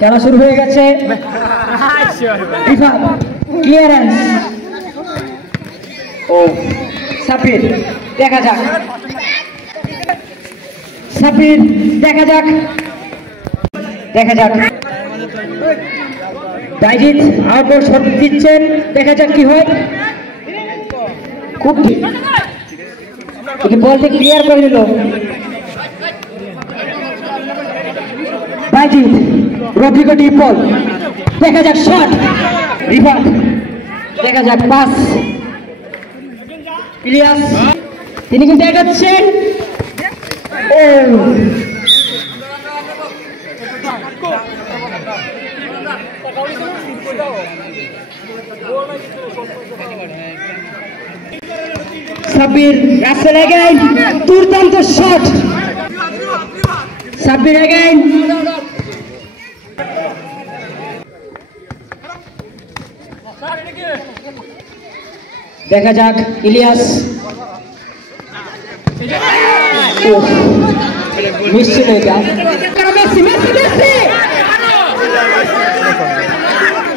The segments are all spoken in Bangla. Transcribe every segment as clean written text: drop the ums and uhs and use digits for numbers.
খেলা শুরু হয়ে গেছে। ক্লিয়ারেন্স ও সাবির, দেখা যাক সাবির, দেখা যাক দাইজিৎ আউটডোর শট দিচ্ছেন, দেখা যাক কি হয়। খুব বলতে ক্লিয়ার করে দিল দাইজিৎ। রদ্রিগো ডিপল, দেখা যাক শট। রিফাত, দেখা যাক পাস। ইলিয়াস, তিনি কিন্তু এগোচ্ছেন। ও সাব্বির, রাসেল এগেইন, দুর্দান্ত শট। সাব্বির এগেইন, দেখা যাক ইলিয়াস। নিশ্চিত এটা মেসি, মেসি, মেসি।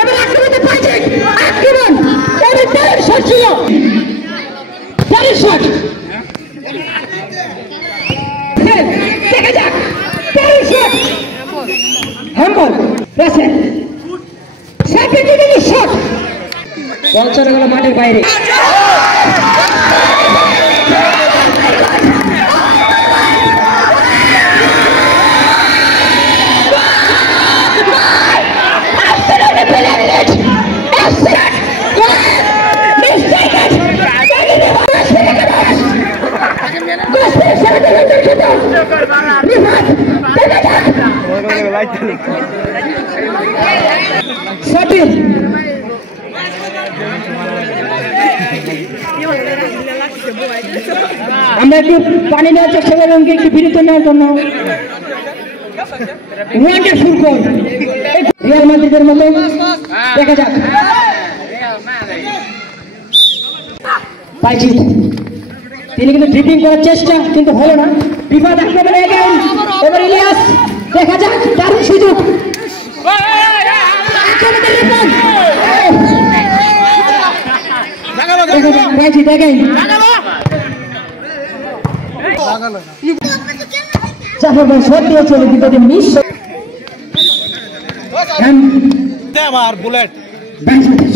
এবার আক্রমণে পাইছে, আক্রমণ। এটা তার শট ছিল, তার শট। দেখা যাক তার শট। হ্যান্ডবল, রাসেল, সাবির দিকে শট। বল চলে গেল মাঠের বাইরে। সাবির, আমরা একটু পানি নেওয়ার চেষ্টা করলাম, একটু বিরত নেওয়ার জন্য। ওয়ান্ডারফুল গোল রিয়াল মাদ্রিদের মতো। দেখা যাক দাইজিৎ, তিনি কিন্তু ড্রিবলিং করার চেষ্টা, কিন্তু হলো না। বিপদ আক্রমণে এগেইন, এবার ইলিয়াস, দেখা যাক দারুণ সুযোগ। দাইজিৎ এগেইন, জাফর ভাই শট দিয়েছিল বিপদে মিস। বুলেট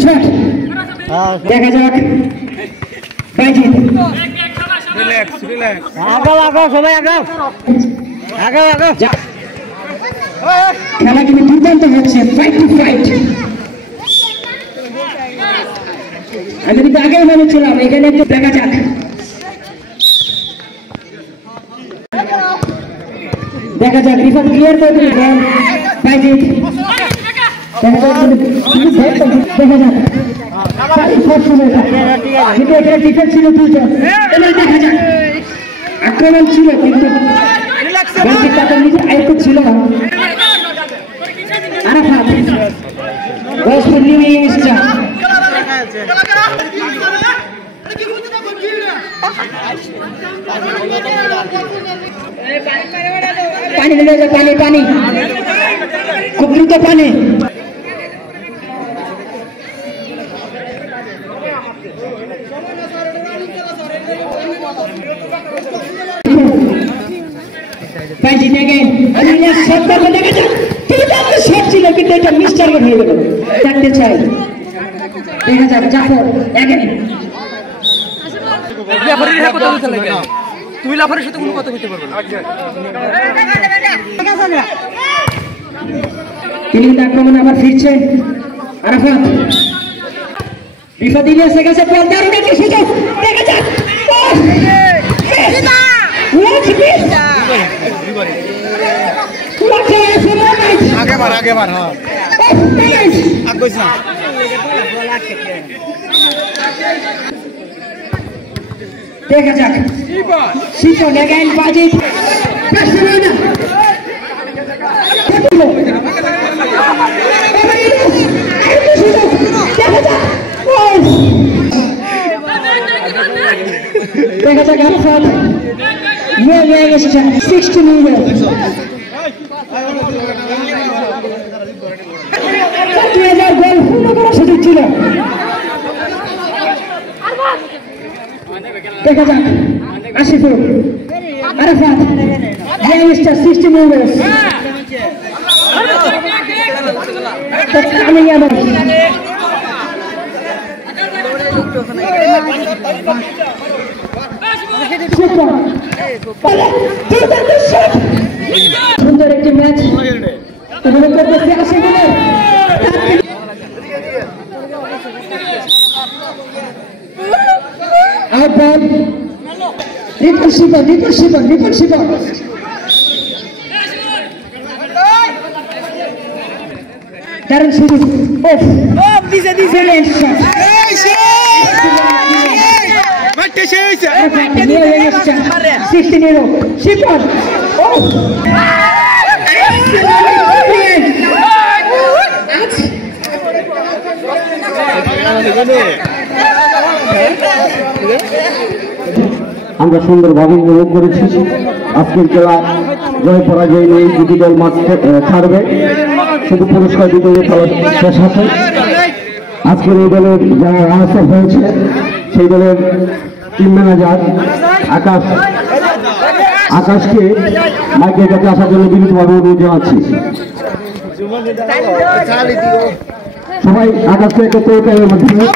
শট, দেখা যাক দাইজিৎ। রিল্যাক্স, রিল্যাক্স, আগাও আগাও সবাই আগাও, আগাও আগাও। খেলা কিন্তু দুর্দান্ত হচ্ছে, ফাইট টু ফাইট। আমি কিন্তু আগেও ভেবেছিলাম এখানে একটু দেখা যাক। দেখা যাক রিফাত ক্লিয়ার করে দিল দাইজিৎ। দেখা যাক, দেখা যাক কিন্তু এখানে ডিফেন্স ছিল দুজন। দেখা যাক আক্রমণ ছিল, কিন্তু তাদের নিজের আয়ত্ত ছিল না। আরাফাত, ওয়েস্ট নিউ ইস্টার, পানি লেগে যায়, পানি পানি, খুব দ্রুত পানি। দাইজিৎ এগেইন, ইলিয়াস শট করবে, দেখা যাক। দুর্দান্ত শট ছিল, কিন্তু এটা মিস টার্গেট হয়ে গেল। থাকতে চাই, দেখা যাক জাফর এগেইন। তুই লাফারের সাথে কোনো কথা বলতে পারবে না। তিনি কিন্তু আক্রমণে আবার ফিরছেন। আরাফাত, রিফাত, ইলিয়াস গেছে, বল দারুণ একটা সুযোগ, দেখা যাক। আগে বার হ্যাঁ দেখা যাক। শিপন এগেইন, বাজিত, দেখা যাক আরাফাত নিয়ে এসেছেন 60 মিনিট 2000 গোল পূর্ণ করার সুযোগ ছিল। দেখা যাক আসিফুর আরাফাত নিয়ে 60 মিনিট আমি আবার সুন্দর একটি ম্যাচ উপভোগ করতেছি আশিফুলের আউটবল রিপন শিপন দারুণ সুযোগ অফ দিছে ব্রিলিয়ান্ট শট মাঠে শেষ 16 শিপন অফ আমরা সুন্দরভাবে উপভোগ করেছি। আজকের খেলা জয় পরাজয় নেই, দুটি দল মাঠ ছাড়বে, শুধু পুরস্কার দিতে খেলা শেষ আছে। আজকের এই দলের যারা রানার্স আপ হয়েছে সেই দলের টিম ম্যানেজার আকাশকে মাইকের কাছে আসার জন্য বিনীতভাবে অনুরোধ জানাচ্ছি। সবাই আকাশকে একত্রের মাধ্যমে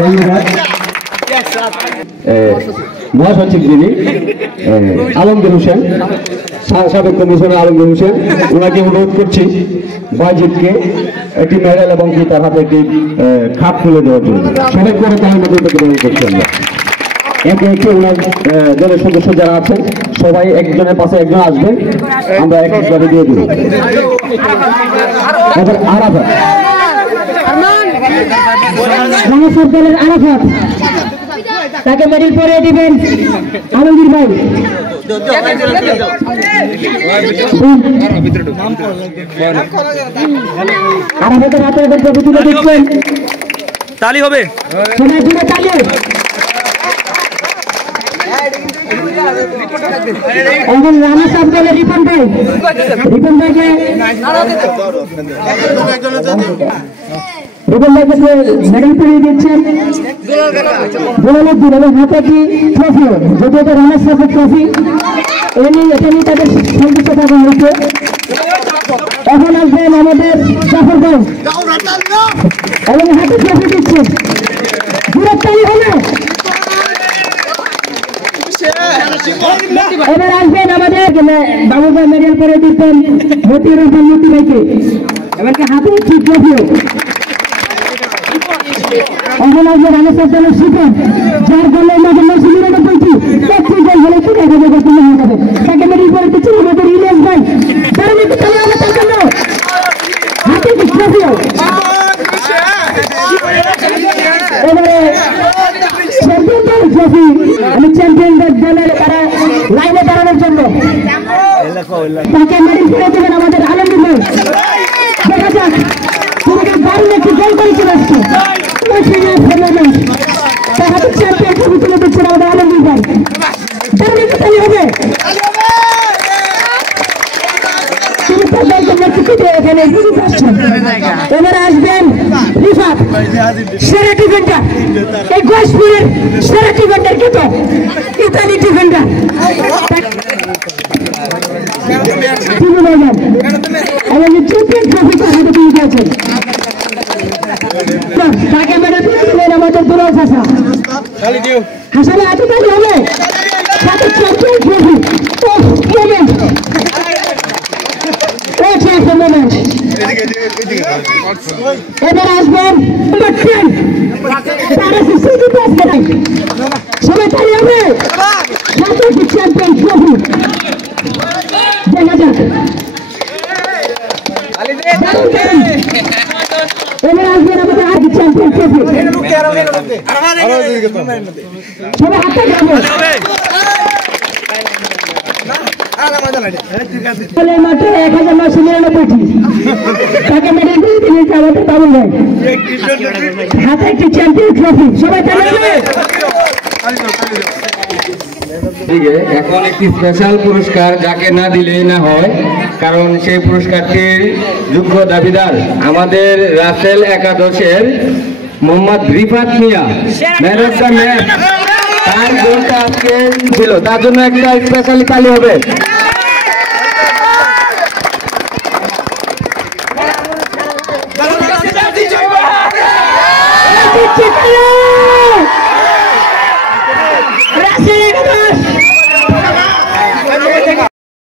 ধন্যবাদ। মহাসচিব যিনি আলমগীর হোসেন, সাবেক কমিশনার আলমগীর হোসেন, ওনাকে অনুরোধ করছি বাইজিৎকে একটি মেডেল এবং কি তার হাতে একটি খাপ তুলে দেওয়ার জন্য। সবাই করে তার মধ্যে অনুরোধ করছি আমরা। একে একে ওনার দলের সদস্য যারা আছেন সবাই একজনের পাশে একজন আসবেন, আমরা এক একভাবে দিয়ে দেব। এবার আরাফাত দলের আরাফাত তাকে মেডেল পরিয়ে দিবেন আলমগীর ভাই। আরাফাতের হাতে এবার ট্রফি তুলে দিচ্ছেন, তালি হবে সবাই জুড়ে তালি। এখন রানার্স আপ দলের রিপন ভাইকে মেডেল পরিয়ে দিচ্ছেন গোলালুদ্দিন এবং হাতে কি ট্রফি, যদি এটা রানার্স আপের ট্রফি এটা নিয়ে তাদের সন্তুষ্ট থাকা হয়েছে। এখন আসবেন আমাদের জাফর ভাই এবং হাতে ট্রফি দিচ্ছেন, দূরের তালি হলে এবার আসবেন আমাদের বাবু ভাই মেডেল করে দিচ্ছেন মতিউর রহমান মতি ভাইকে, এবারকে হাতে কি ট্রফিও। এখন আসবে রানার্স আপ দলের শিপন, যার দলের মাঝে 999 গোল হলে 1000 টাকা হয়ে যাবে, তাকে মেডেল করে দিচ্ছেন আমাদের ইলিয়াস ভাই। কারণ একটু তালি হবে তার জন্য, হাতে কি ট্রফিও। এবারে চ্যাম্পিয়ন ট্রফি আমি চ্যাম্পিয়নদের দলের তারা লাইনে দাঁড়ানোর জন্য তাকে মেডেল করে দেবেন আমাদের আলমগীর ভাই। দেখা যাক তুমি দারুণ একটি গোল করেছিল আজকে, তার হাতে চ্যাম্পিয়ন ট্রফি তুলে দিচ্ছেন আমাদের আলমগীর ভাই। দারুণ একটু তালি হবে। এবার আসবেন রিফাত, সেরা ডিফেন্ডার, এই গোসপুরের সেরা ডিফেন্ডার কে তো ইতালি ডিফেন্ডার চ্যাম্পিয়ন ট্রফি তার হাতে দিয়ে দিয়েছেন। তাকে মেরে দিলেন আমাদের দুলাল হাসানে এত তালি হবে, সাথে চ্যাম্পিয়ন ট্রফি। এবার আসবেন সবাই তালি হবে, চ্যাম্পিয়ন ট্রফি। দেখা যাক এবার আসবেন আমাদের আগে চ্যাম্পিয়ন ট্রফি। সবাই হাতে যাবে মাত্র 1999টি তাকে মেডেল দিয়ে দিয়েছে আমাদের বাবুল ভাই হাতে একটি চ্যাম্পিয়ন ট্রফি সবাই তালি হবে ঠিক আছে, এখন একটি স্পেশাল পুরস্কার যাকে না দিলেই না হয়, কারণ সেই পুরস্কারটির যোগ্য দাবিদার আমাদের রাসেল একাদশের মোহাম্মদ রিফাত মিয়া, ম্যান অফ দ্য ম্যাচ। তার গোলটা আজকে ছিল, তার জন্য একটা স্পেশালি তালি হবে। দিচ্ছি তালি